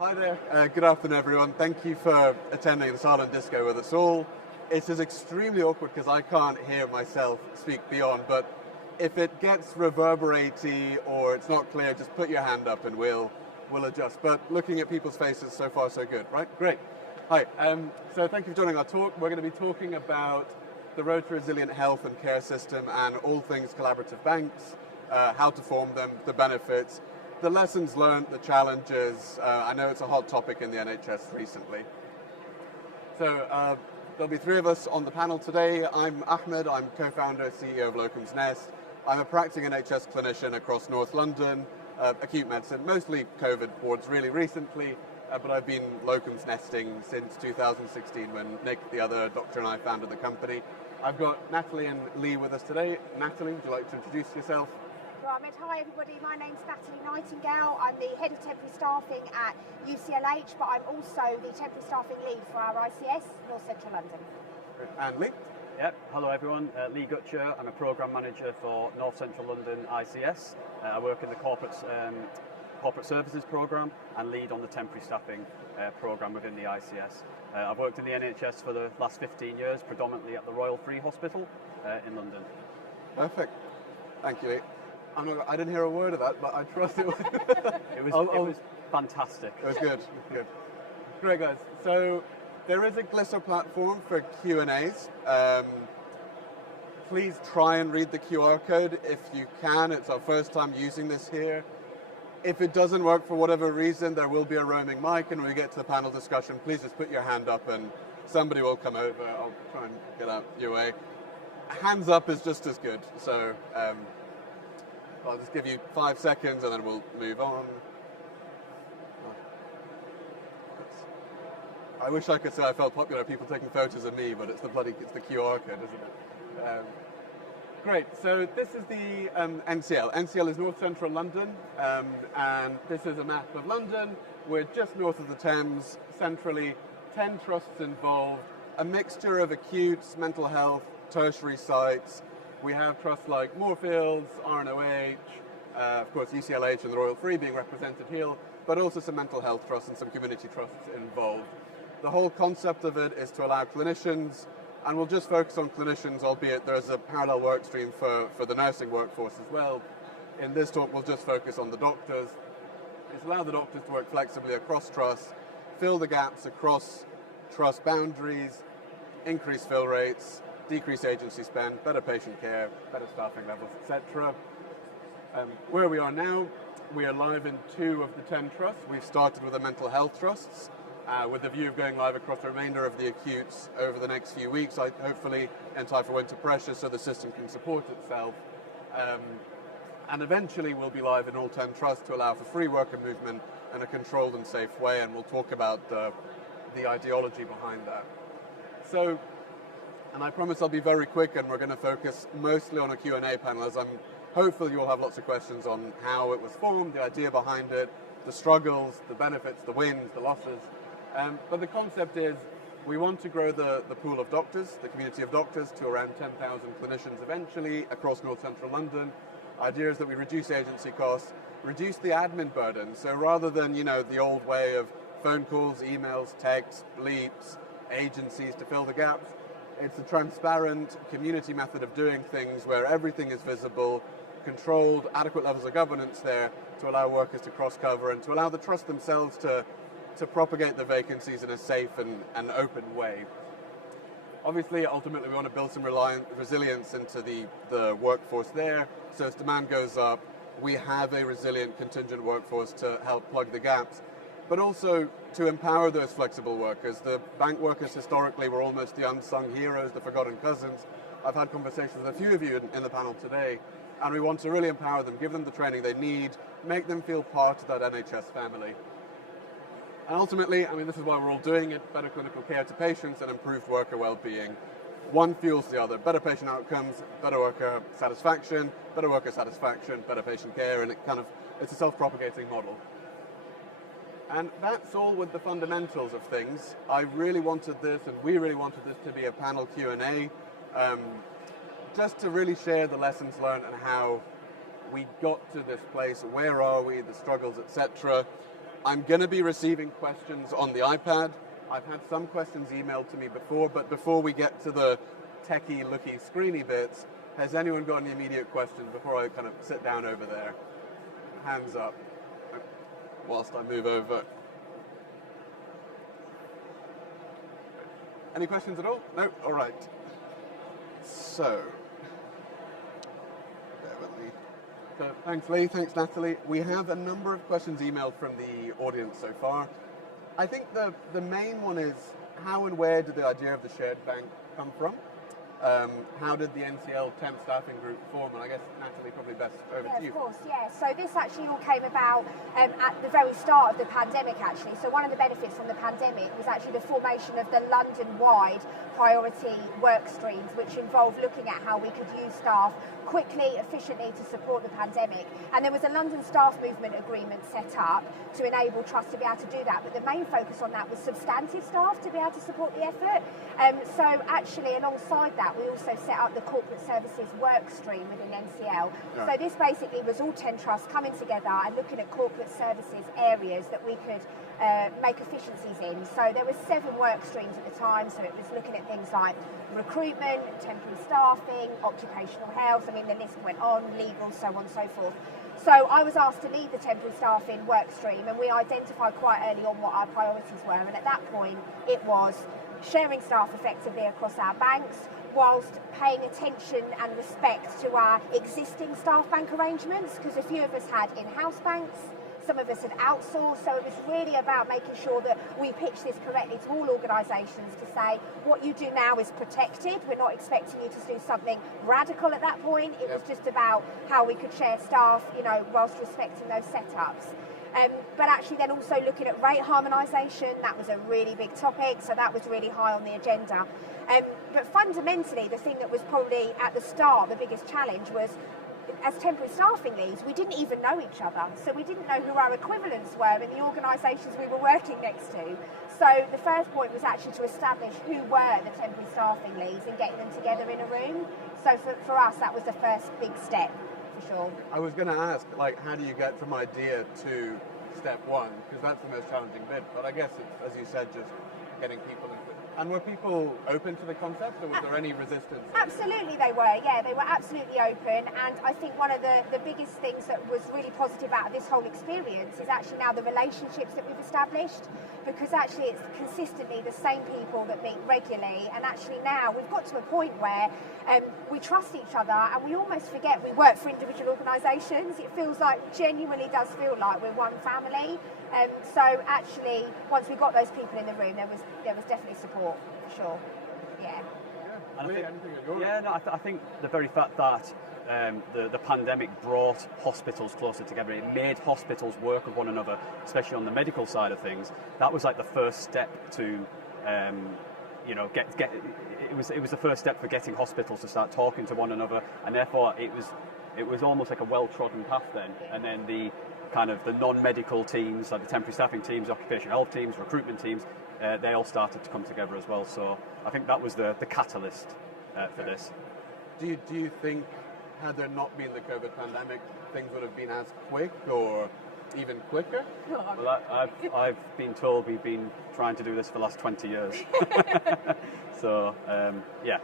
Hi there. Good afternoon, everyone. Thank you for attending the silent disco with us all. It is extremely awkward because I can't hear myself speak beyond, but if it gets reverberatey or it's not clear, just put your hand up and we'll adjust. But looking at people's faces, so far so good, right? Great. Hi. So thank you for joining our talk. We're going to be talking about the road to resilient health and care system and all things collaborative banks, how to form them, the benefits, the lessons learned, the challenges. I know it's a hot topic in the NHS recently. So there'll be three of us on the panel today. I'm Ahmed, I'm co-founder, CEO of Locum's Nest. I'm a practicing NHS clinician across North London, acute medicine, mostly COVID wards really recently, but I've been Locum's Nesting since 2016 when Nick, the other doctor, and I founded the company. I've got Natalie and Lee with us today. Natalie, would you like to introduce yourself? Ahmed. Hi everybody, my name's Natalie Nightingale. I'm the Head of Temporary Staffing at UCLH, but I'm also the Temporary Staffing Lead for our ICS, North Central London. And Lee? Yep, hello everyone, Lee Gutcher. I'm a Programme Manager for North Central London ICS. I work in the Corporate Services Programme and lead on the Temporary Staffing Programme within the ICS. I've worked in the NHS for the last 15 years, predominantly at the Royal Free Hospital in London. Perfect. Thank you, Lee. I didn't hear a word of that, but I trust it was. It was fantastic. It was good. Good. Great, guys. So there is a Glisser platform for Q&As. Please try and read the QR code if you can. It's our first time using this here. If it doesn't work for whatever reason, there will be a roaming mic, and when we get to the panel discussion, please just put your hand up and somebody will come over. I'll try and get out your way. Hands up is just as good. So I'll just give you 5 seconds and then we'll move on. I wish I could say I felt popular, people taking photos of me, but it's the QR code, isn't it? Great, so this is the NCL. NCL is North Central London, and this is a map of London. We're just north of the Thames, centrally, 10 trusts involved, a mixture of acute, mental health, tertiary sites. We have trusts like Moorfields, RNOH, of course UCLH and the Royal Free being represented here, but also some mental health trusts and some community trusts involved. The whole concept of it is to allow clinicians, and we'll just focus on clinicians, albeit there's a parallel work stream for the nursing workforce as well. In this talk, we'll just focus on the doctors. It's allow the doctors to work flexibly across trusts, fill the gaps across trust boundaries, increase fill rates, decrease agency spend, better patient care, better staffing levels, etc. Where we are now, we are live in 2 of the 10 trusts. We've started with the mental health trusts, with the view of going live across the remainder of the acutes over the next few weeks, hopefully in time for winter pressure so the system can support itself. And eventually we'll be live in all 10 trusts to allow for free worker movement in a controlled and safe way, and we'll talk about the ideology behind that. So, and I promise I'll be very quick, and we're going to focus mostly on a Q&A panel, as I'm hopeful you'll have lots of questions on how it was formed, the idea behind it, the struggles, the benefits, the wins, the losses. But the concept is we want to grow the pool of doctors, the community of doctors, to around 10,000 clinicians eventually across North Central London. Idea is that we reduce agency costs, reduce the admin burden. So rather than, the old way of phone calls, emails, texts, bleeps, agencies to fill the gaps, it's a transparent community method of doing things where everything is visible, controlled, adequate levels of governance there to allow workers to cross-cover and to allow the trust themselves to propagate the vacancies in a safe and open way. Obviously, ultimately, we want to build some resilience into the workforce there. So as demand goes up, we have a resilient contingent workforce to help plug the gaps, but also to empower those flexible workers. The bank workers historically were almost the unsung heroes, the forgotten cousins. I've had conversations with a few of you in the panel today, and we want to really empower them, give them the training they need, make them feel part of that NHS family. And ultimately, this is why we're all doing it, better clinical care to patients and improved worker well-being. One fuels the other. Better patient outcomes, better worker satisfaction, better patient care, and it's a self-propagating model. And that's all with the fundamentals of things. I really wanted this, and we really wanted this to be a panel Q&A, just to really share the lessons learned and how we got to this place, where are we, the struggles, etc. I'm going to be receiving questions on the iPad. I've had some questions emailed to me before, but before we get to the techie, looky, screeny bits, has anyone got any immediate questions before I kind of sit down over there? Hands up whilst I move over. Any questions at all? No? All right. So, bear with me. So, thanks Lee, thanks Natalie. We have a number of questions emailed from the audience so far. I think the main one is, how and where did the idea of the shared bank come from? How did the NCL temp staffing group form? And I guess, Natalie, probably best over to you. Of course, yeah. So this actually all came about at the very start of the pandemic, actually. So one of the benefits from the pandemic was actually the formation of the London-wide priority work streams, which involved looking at how we could use staff quickly, efficiently to support the pandemic. And there was a London Staff Movement agreement set up to enable Trust to be able to do that. But the main focus on that was substantive staff to be able to support the effort. So actually, alongside that, we also set up the corporate services work stream within NCL. Yeah. So this basically was all 10 trusts coming together and looking at corporate services areas that we could make efficiencies in. So there were 7 work streams at the time. So it was looking at things like recruitment, temporary staffing, occupational health. I mean, the list went on, legal, so on and so forth. So I was asked to lead the temporary staffing work stream, and we identified quite early on what our priorities were. And at that point, it was sharing staff effectively across our banks, whilst paying attention and respect to our existing staff bank arrangements, because a few of us had in-house banks, some of us had outsourced, so it was really about making sure that we pitched this correctly to all organisations to say, what you do now is protected. We're not expecting you to do something radical at that point. It was just about how we could share staff, whilst respecting those setups. But actually then also looking at rate harmonisation, that was a really big topic, so that was really high on the agenda. But fundamentally, the thing that was probably at the start the biggest challenge was, as temporary staffing leads, we didn't even know each other. So we didn't know who our equivalents were in the organisations we were working next to. So the first point was actually to establish who were the temporary staffing leads and getting them together in a room. So for us, that was the first big step, for sure. I was going to ask, how do you get from idea to step one? Because that's the most challenging bit. But I guess it's, as you said, just getting people into it. And were people open to the concept, or was there any resistance? Absolutely they were, yeah, they were absolutely open. And I think one of the biggest things that was really positive out of this whole experience is actually now the relationships that we've established, because actually it's consistently the same people that meet regularly, and actually now we've got to a point where we trust each other and we almost forget we work for individual organisations. It feels like, genuinely does feel like we're one family. So actually, once we got those people in the room, there was definitely support, for sure. Yeah. I think the very fact that the pandemic brought hospitals closer together, it made hospitals work with one another, especially on the medical side of things. That was like the first step to, it was the first step for getting hospitals to start talking to one another, and therefore it was almost like a well-trodden path then. And then the kind of the non-medical teams, like the temporary staffing teams, occupational health teams, recruitment teams, they all started to come together as well. So I think that was the catalyst for this. Do you think, had there not been the COVID pandemic, things would have been as quick or even quicker? Well, I've been told we've been trying to do this for the last 20 years. So yeah.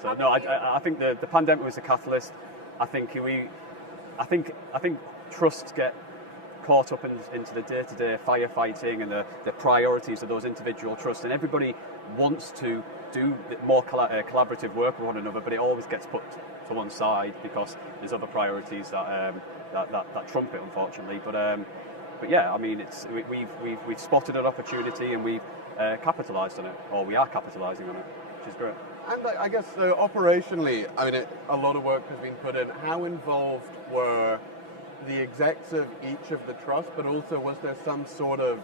So no, I think the pandemic was the catalyst. I think trusts get caught up into the day-to-day firefighting and the priorities of those individual trusts, and everybody wants to do more collaborative work with one another, but it always gets put to one side because there's other priorities that trump it, unfortunately. But yeah, I mean, we've spotted an opportunity and we've capitalised on it, or we are capitalising on it, which is great. And I guess operationally, I mean, a lot of work has been put in. How involved were the execs of each of the trusts, but also was there some sort of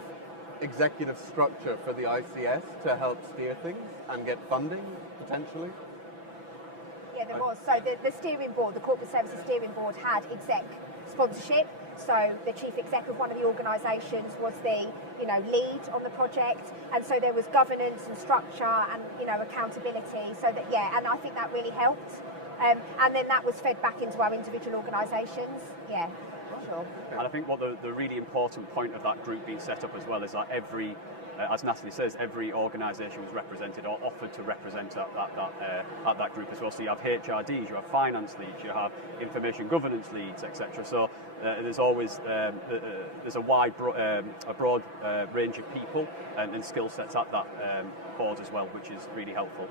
executive structure for the ICS to help steer things and get funding, potentially? Yeah, there was. So the steering board, the Corporate Services Steering Board, had exec sponsorship. So the chief exec of one of the organisations was the lead on the project, and so there was governance and structure and accountability. So that and I think that really helped. And then that was fed back into our individual organisations. Yeah. Sure. And I think what the really important point of that group being set up as well is that every, as Natalie says, every organisation was represented or offered to represent at that group as well. So you have HRDs, you have finance leads, you have information governance leads, etc. So there's always there's a broad range of people and skill sets at that board as well, which is really helpful.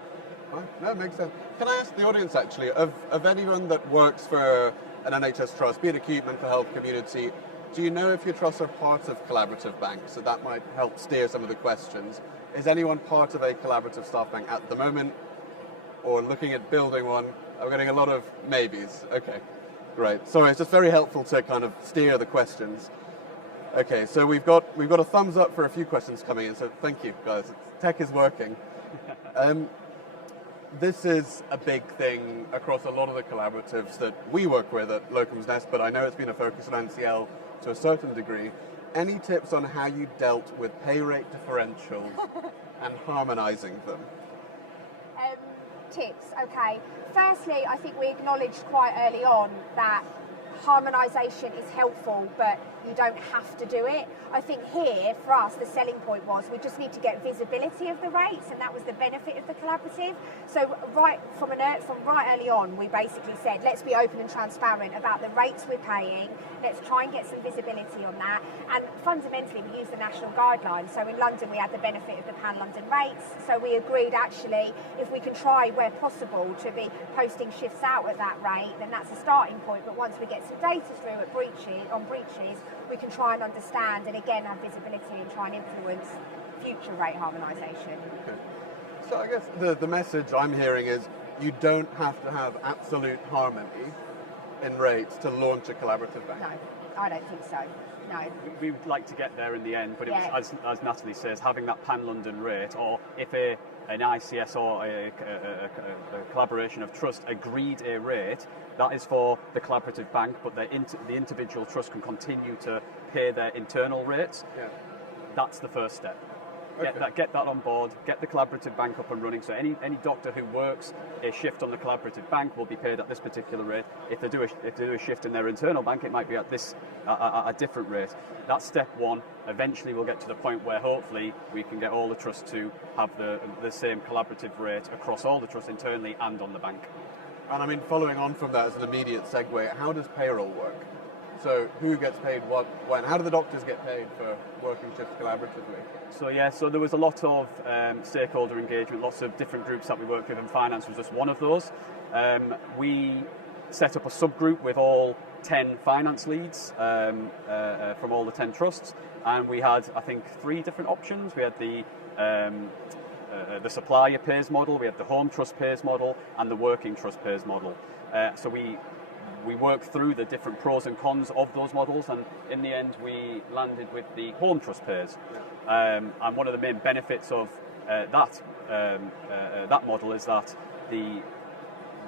Right. No, it makes sense. Can I ask the audience actually, of anyone that works for an NHS trust, be it acute mental health community, do you know if your trusts are part of collaborative banks? So that might help steer some of the questions. Is anyone part of a collaborative staff bank at the moment, or looking at building one? I'm getting a lot of maybes. Okay, great. Sorry, it's just very helpful to kind of steer the questions. Okay, so we've got a thumbs up for a few questions coming in. So thank you, guys. Tech is working. This is a big thing across a lot of the collaboratives that we work with at Locum's Nest, but I know it's been a focus on NCL to a certain degree. Any tips on how you dealt with pay rate differentials and harmonising them? Tips, okay. Firstly, I think we acknowledged quite early on that harmonisation is helpful, but you don't have to do it. I think here, for us, the selling point was we just need to get visibility of the rates, and that was the benefit of the collaborative. So from right early on, we basically said, let's be open and transparent about the rates we're paying. Let's try and get some visibility on that. And fundamentally, we used the national guidelines. So in London, we had the benefit of the Pan-London rates. So we agreed, actually, if we can try, where possible, to be posting shifts out at that rate, then that's a starting point. But once we get some data through at breaches, we can try and understand and again have visibility and try and influence future rate harmonisation. Okay. So I guess the message I'm hearing is you don't have to have absolute harmony in rates to launch a collaborative bank. No, I don't think so. No. We would like to get there in the end, but it was, as Natalie says, having that Pan-London rate, or if an ICS or a collaboration of trust agreed a rate, that is for the collaborative bank, but the individual trust can continue to pay their internal rates. Yeah. That's the first step. Okay. Get that on board, get the collaborative bank up and running. So any doctor who works a shift on the collaborative bank will be paid at this particular rate. If they do a shift in their internal bank, it might be at a different rate. That's step one. Eventually, we'll get to the point where hopefully we can get all the trusts to have the same collaborative rate across all the trusts internally and on the bank. And I mean, following on from that as an immediate segue, how does payroll work? So who gets paid what, when? How do the doctors get paid for working shifts collaboratively? So there was a lot of stakeholder engagement, lots of different groups that we worked with, and finance was just one of those. We set up a subgroup with all 10 finance leads from all the 10 trusts, and we had, I think, 3 different options. We had the supplier pays model, we had the home trust pays model, and the working trust pays model. So we worked through the different pros and cons of those models, and in the end we landed with the home trust pays. And one of the main benefits of that model is that the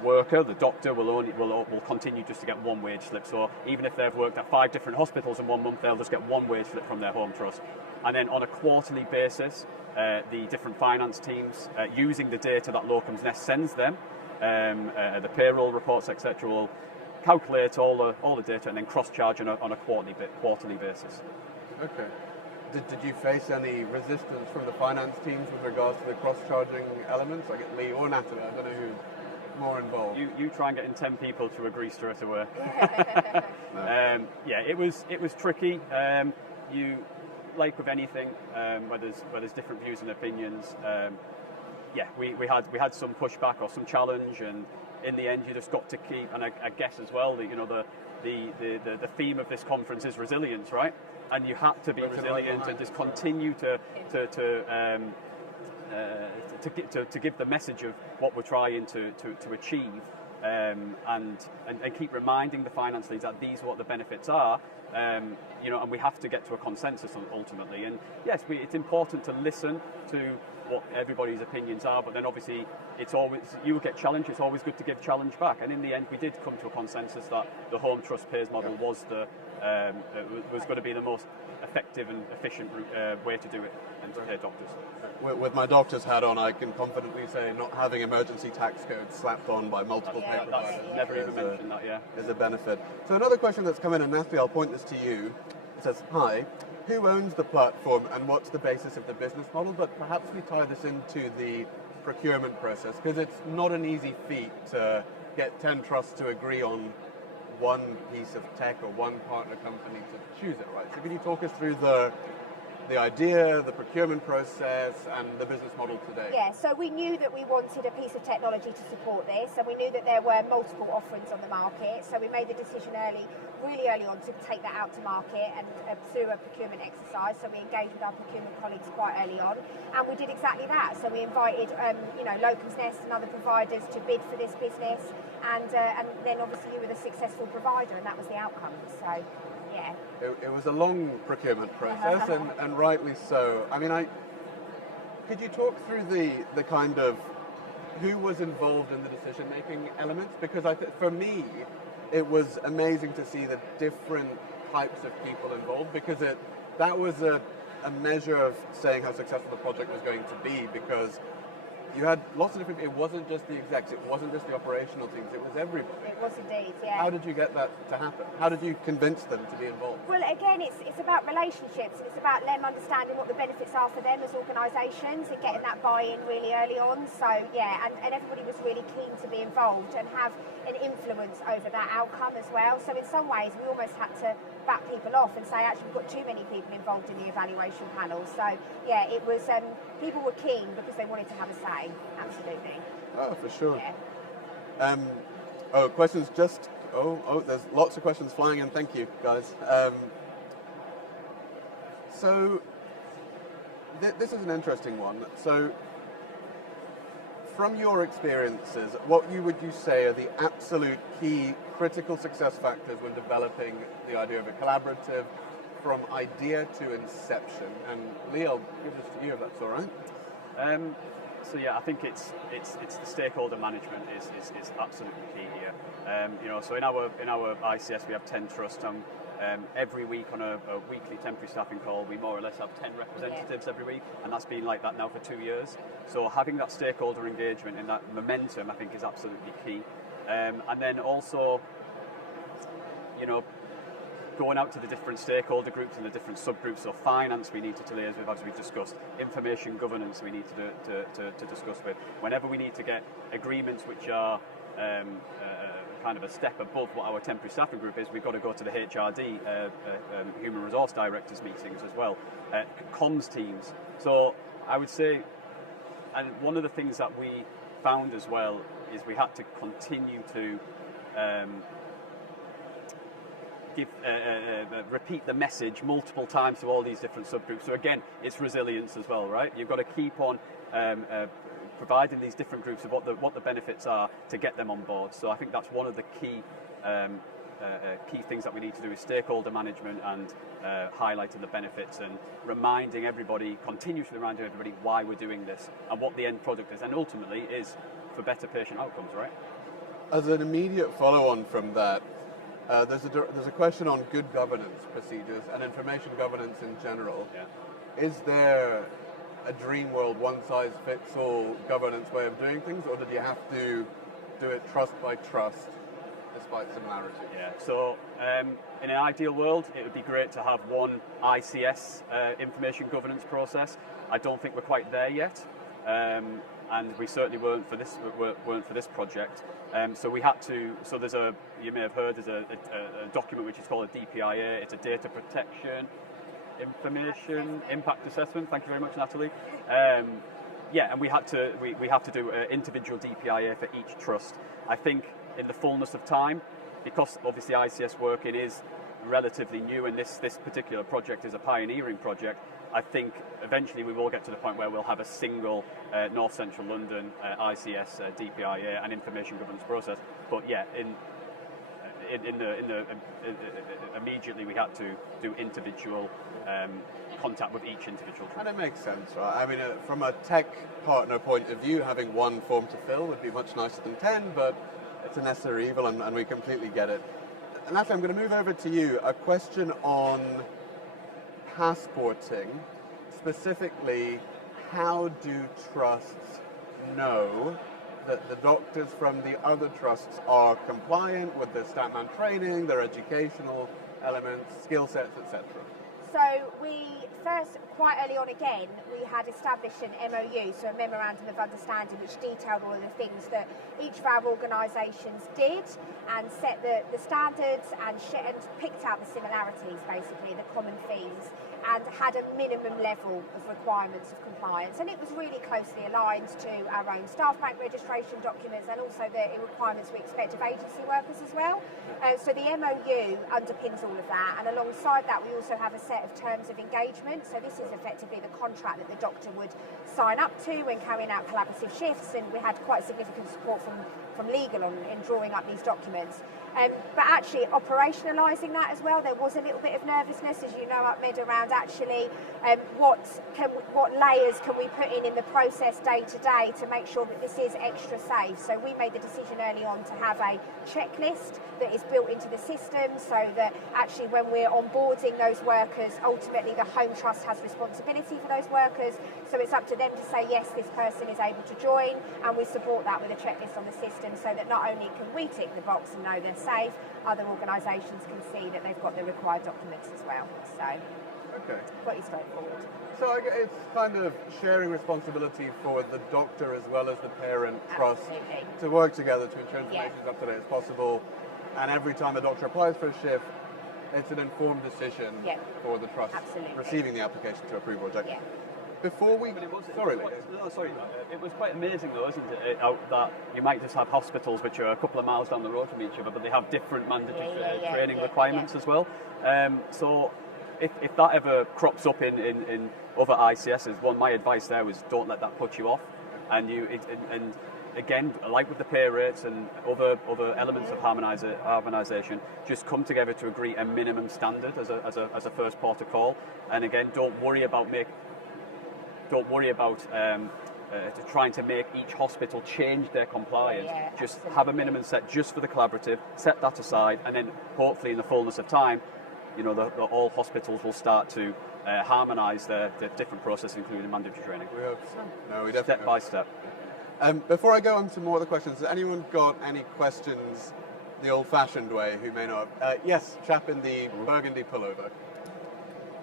worker, the doctor, will continue just to get one wage slip. So even if they've worked at 5 different hospitals in 1 month, they'll just get one wage slip from their home trust. And then on a quarterly basis, the different finance teams, using the data that Locum's Nest sends them, the payroll reports, etc., will calculate all the data and then cross-charge on a quarterly basis. Okay. Did you face any resistance from the finance teams with regards to the cross-charging elements? I get Lee or Natalie, I don't know who's more involved. You try and get 10 people to agree straight away. No. It was tricky. You, like with anything, where there's different views and opinions. We had some pushback or some challenge, and in the end, you just got to keep. And I guess as well that the theme of this conference is resilience, right? And you have to be resilient and just continue to give the message of what we're trying to achieve, and keep reminding the finance leads that these are what the benefits are. And we have to get to a consensus ultimately. And yes, it's important to listen to what everybody's opinions are, but then obviously you will get challenged. It's always good to give challenge back. And in the end, we did come to a consensus that the home trust pays model was the was going to be the most effective and efficient way to do it, and to pay doctors. With my doctor's hat on, I can confidently say not having emergency tax codes slapped on by multiple pay providers Never even mentioned that, is a benefit. So another question that's come in, and Natalie, I'll point this to you. It says, hi, who owns the platform and what's the basis of the business model? But perhaps we tie this into the procurement process, because it's not an easy feat to get 10 trusts to agree on one piece of tech or one partner company to choose it, right? So can you talk us through the idea, the procurement process, and the business model today? Yeah, so we knew that we wanted a piece of technology to support this, and we knew that there were multiple offerings on the market, so we made the decision really early on to take that out to market and through a procurement exercise. So we engaged with our procurement colleagues quite early on, and we did exactly that. So we invited Locum's Nest and other providers to bid for this business, and then obviously you were the successful provider, and that was the outcome. So yeah. It was a long procurement process, and rightly so. I mean, could you talk through the kind of who was involved in the decision-making elements? Because for me, it was amazing to see the different types of people involved, because that was a measure of saying how successful the project was going to be, because you had lots of different, it wasn't just the execs, it wasn't just the operational teams, it was everybody. It was indeed, yeah. How did you get that to happen? How did you convince them to be involved? Well, again, it's about relationships, and it's about them understanding what the benefits are for them as organisations and getting that buy-in really early on. So, yeah, and everybody was really keen to be involved and have an influence over that outcome as well. So in some ways, we almost had to back people off and say, actually, we've got too many people involved in the evaluation panel. So, yeah, it was, people were keen because they wanted to have a say, absolutely. Oh, for sure. Yeah. Questions just, there's lots of questions flying in, thank you, guys. So, this is an interesting one. So, from your experiences, what would you say are the absolute key critical success factors when developing the idea of a collaborative from idea to inception? And Lee, I'll give this to you if that's all right. So yeah, I think it's the stakeholder management is absolutely key here. So in our ICS we have 10 trusts. Every week on a weekly temporary staffing call, we more or less have 10 representatives every week, and that's been like that now for 2 years. So having that stakeholder engagement and that momentum, I think, is absolutely key. And then also, going out to the different stakeholder groups and the different subgroups. So finance we need to liaise with, as we've discussed. Information governance we need to discuss with. Whenever we need to get agreements which are kind of a step above what our temporary staffing group is, we've got to go to the HRD, Human Resource Directors meetings as well. Comms teams. So I would say, and one of the things that we found as well is we had to continue to repeat the message multiple times to all these different subgroups. So again, it's resilience as well, right? You've got to keep on providing these different groups of what the benefits are to get them on board. So I think that's one of the key things that we need to do is stakeholder management and highlighting the benefits and continuously reminding everybody why we're doing this and what the end product is, and ultimately is for better patient outcomes, right? As an immediate follow-on from that, there's a question on good governance procedures and information governance in general. Yeah. Is there a dream world, one-size-fits-all governance way of doing things, or did you have to do it trust by trust, despite similarity? Yeah. So in an ideal world, it would be great to have one ICS information governance process. I don't think we're quite there yet. And we certainly weren't for this project. So we had to. So you may have heard, there's a document which is called a DPIA. It's a data protection information impact assessment. Thank you very much, Natalie. And we have to do an individual DPIA for each trust. I think in the fullness of time, because obviously ICS working is relatively new, and this particular project is a pioneering project. I think eventually we will get to the point where we'll have a single North Central London ICS DPIA and information governance process. But yeah, immediately we had to do individual contact with each individual trust. And it makes sense, right? I mean, from a tech partner point of view, having one form to fill would be much nicer than 10, but it's a necessary evil, and we completely get it. Natalie, I'm going to move over to you. A question on passporting. Specifically, how do trusts know that the doctors from the other trusts are compliant with their Statman training, their educational elements, skill sets, etc.? So we first, quite early on again, we had established an MOU, so a Memorandum of Understanding, which detailed all of the things that each of our organisations did and set the standards and picked out the similarities, basically, the common themes, and had a minimum level of requirements of compliance. And it was really closely aligned to our own staff bank registration documents and also the requirements we expect of agency workers as well. So the MOU underpins all of that, and alongside that we also have a set of terms of engagement. So this is effectively the contract that the doctor would sign up to when carrying out collaborative shifts, and we had quite significant support from legal in drawing up these documents. But actually operationalising that as well, there was a little bit of nervousness, as you know, Ahmed, around actually what layers can we put in the process day to day to make sure that this is extra safe. So we made the decision early on to have a checklist that is built into the system, so that actually when we're onboarding those workers, ultimately the home trust has responsibility for those workers, so it's up to them to say yes, this person is able to join, and we support that with a checklist on the system so that not only can we tick the box and know they're safe, other organisations can see that they've got the required documents as well. So okay, pretty straightforward. So it's kind of sharing responsibility for the doctor as well as the parent trust to work together to ensure information is up to date as possible. And every time a doctor applies for a shift, it's an informed decision for the trust receiving the application to approve or reject. Yeah. Before we... It was quite amazing though, isn't it, that you might just have hospitals which are a couple of miles down the road from each other, but they have different mandatory training requirements as well. So if that ever crops up in other ICSs, my advice there was don't let that put you off. And again, like with the pay rates and other elements of harmonisation, just come together to agree a minimum standard as a first port of call. And again, don't worry about trying to make each hospital change their compliance. Just have a minimum set just for the collaborative, set that aside, and then hopefully in the fullness of time, all hospitals will start to harmonise their different processes, including mandatory training. We hope so. No, we definitely step by step. Before I go on to more of the questions, has anyone got any questions the old-fashioned way who may not have? Yes, chap in the burgundy pullover.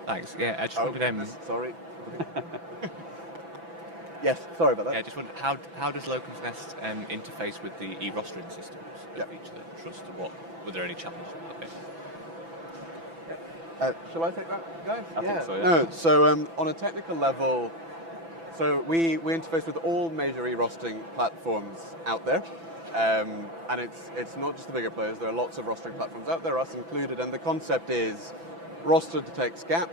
Thanks. Yeah, I just wondered... Sorry. Yes, sorry about that. Yeah, I just wondered, how does Locum's Nest interface with the e-rostering systems of each of the trusts, and were there any challenges with that? Shall I take that, guys? I think so, yeah. No, so on a technical level, so we interface with all major e-rostering platforms out there, and it's not just the bigger players. There are lots of rostering platforms out there, us included, and the concept is roster detects gap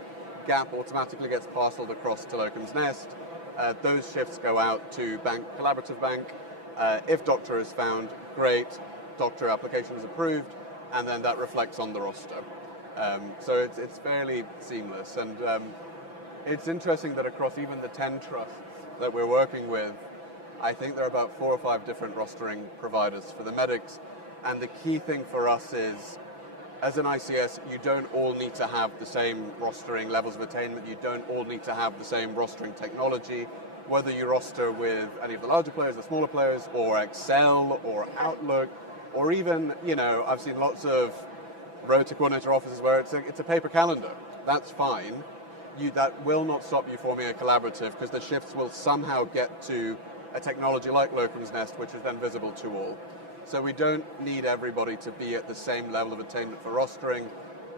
automatically gets parceled across to Locum's Nest. Those shifts go out to collaborative bank. If doctor is found, great, doctor application is approved, and then that reflects on the roster. So it's fairly seamless, and it's interesting that across even the 10 trusts that we're working with, I think there are about 4 or 5 different rostering providers for the medics, and the key thing for us is, as an ICS, you don't all need to have the same rostering levels of attainment, you don't all need to have the same rostering technology, whether you roster with any of the larger players, the smaller players, or Excel, or Outlook, or even, I've seen lots of rota coordinator offices where it's a paper calendar. That's fine. That will not stop you forming a collaborative, because the shifts will somehow get to a technology like Locum's Nest, which is then visible to all. So we don't need everybody to be at the same level of attainment for rostering,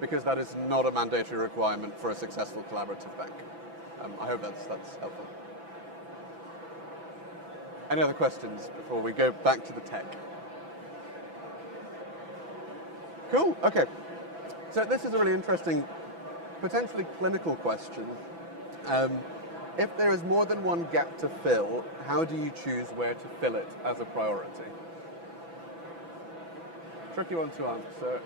because that is not a mandatory requirement for a successful collaborative bank. I hope that's helpful. Any other questions before we go back to the tech? Cool, okay. So this is a really interesting, potentially clinical question. If there is more than one gap to fill, how do you choose where to fill it as a priority? Tricky one to answer.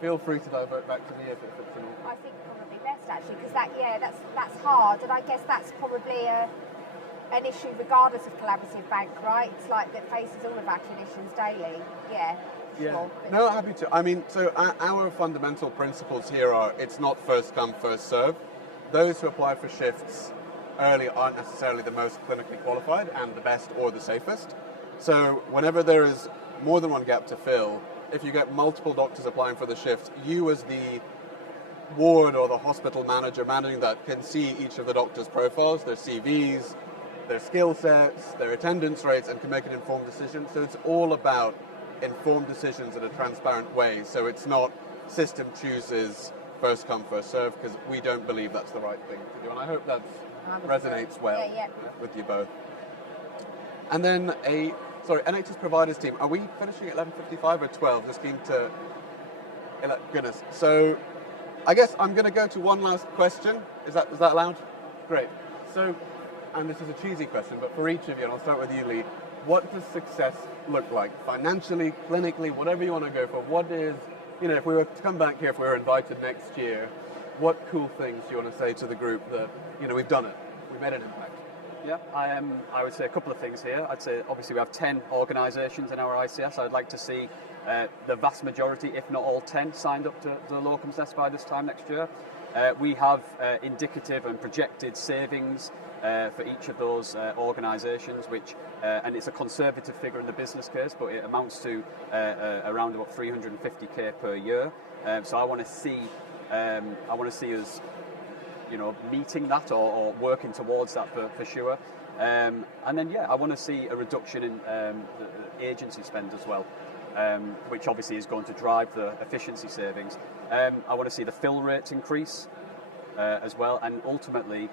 Feel free to divert back to me if it's an... I think probably best actually, because that's hard, and I guess that's probably an issue regardless of collaborative bank, right? It's like that faces all of our clinicians daily. Yeah. Sure. No, happy to. I mean, so our fundamental principles here are it's not first come, first serve. Those who apply for shifts early aren't necessarily the most clinically qualified and the best or the safest. So whenever there is more than one gap to fill, if you get multiple doctors applying for the shift, you as the ward or the hospital manager managing that can see each of the doctors' profiles, their CVs, their skill sets, their attendance rates, and can make an informed decision. So it's all about informed decisions in a transparent way. So it's not system chooses first come, first serve, because we don't believe that's the right thing to do. And I hope that resonates well with you both. And then NHS providers team. Are we finishing at 11:55 or 12? Just keen to... Goodness. So I guess I'm going to go to one last question. Is that allowed? Great. So, and this is a cheesy question, but for each of you, and I'll start with you, Lee, what does success look like? Financially, clinically, whatever you want to go for. What is, if we were to come back here, if we were invited next year, what cool things do you want to say to the group that, we've done it, we've made an impact? Yeah, I would say a couple of things here. I'd say obviously we have 10 organisations in our ICS. I'd like to see the vast majority, if not all 10, signed up to the Locum's Nest by this time next year. We have indicative and projected savings for each of those organisations, which and it's a conservative figure in the business case, but it amounts to around about 350k per year. So I want to see us meeting that or working towards that for sure. And then, I want to see a reduction in the agency spend as well, which obviously is going to drive the efficiency savings. I want to see the fill rates increase as well, and ultimately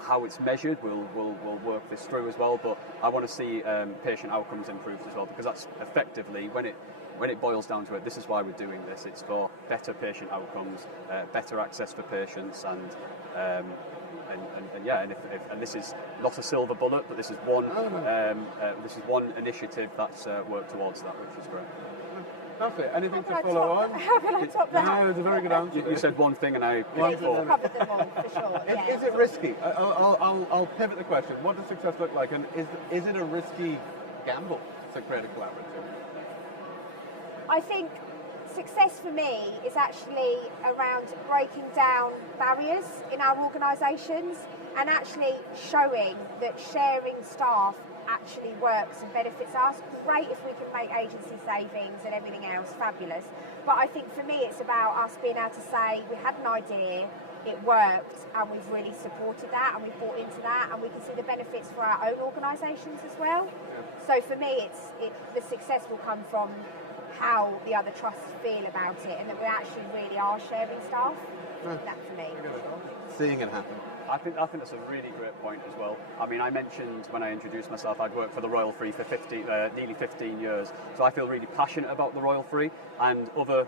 how it's measured, we'll work this through as well, but I want to see patient outcomes improved as well, because that's effectively, when it boils down to it, this is why we're doing this. It's for better patient outcomes, better access for patients, and this is not a silver bullet, but this is one initiative that's worked towards that, which is great. Lovely. Anything to follow on? How can I top that? No, it's a very good answer. You said one thing, and I covered them all for sure. Is it risky? I'll pivot the question. What does success look like, and is it a risky gamble to create a collaborative? I think success for me is actually around breaking down barriers in our organisations and actually showing that sharing staff actually works and benefits us. Great if we can make agency savings and everything else, fabulous. But I think for me it's about us being able to say we had an idea, it worked, and we've really supported that and we've bought into that, and we can see the benefits for our own organisations as well. So for me the success will come from how the other trusts feel about it, and that we actually really are sharing staff. That for me. Seeing it happen. I think that's a really great point as well. I mean, I mentioned when I introduced myself, I'd worked for the Royal Free for nearly 15 years, so I feel really passionate about the Royal Free, and other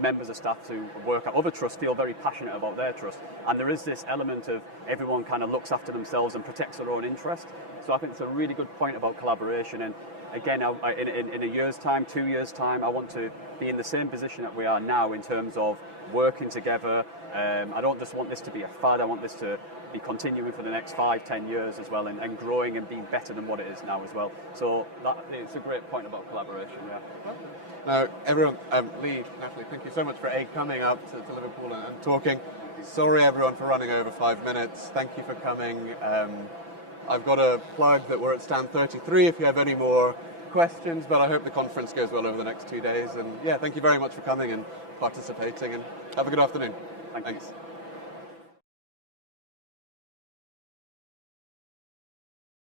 members of staff who work at other trusts feel very passionate about their trust, and there is this element of everyone kind of looks after themselves and protects their own interest. So I think it's a really good point about collaboration, and again, in a year's time, 2 years' time, I want to be in the same position that we are now in terms of working together. I don't just want this to be a fad, I want this to be continuing for the next 5-10 years as well, and growing and being better than what it is now as well. So it's a great point about collaboration, yeah. Now, everyone, Lee, Natalie, thank you so much for coming up to Liverpool and talking. Sorry, everyone, for running over 5 minutes. Thank you for coming. I've got a plug that we're at stand 33 if you have any more questions, but I hope the conference goes well over the next 2 days. And thank you very much for coming and participating, and have a good afternoon. Thanks.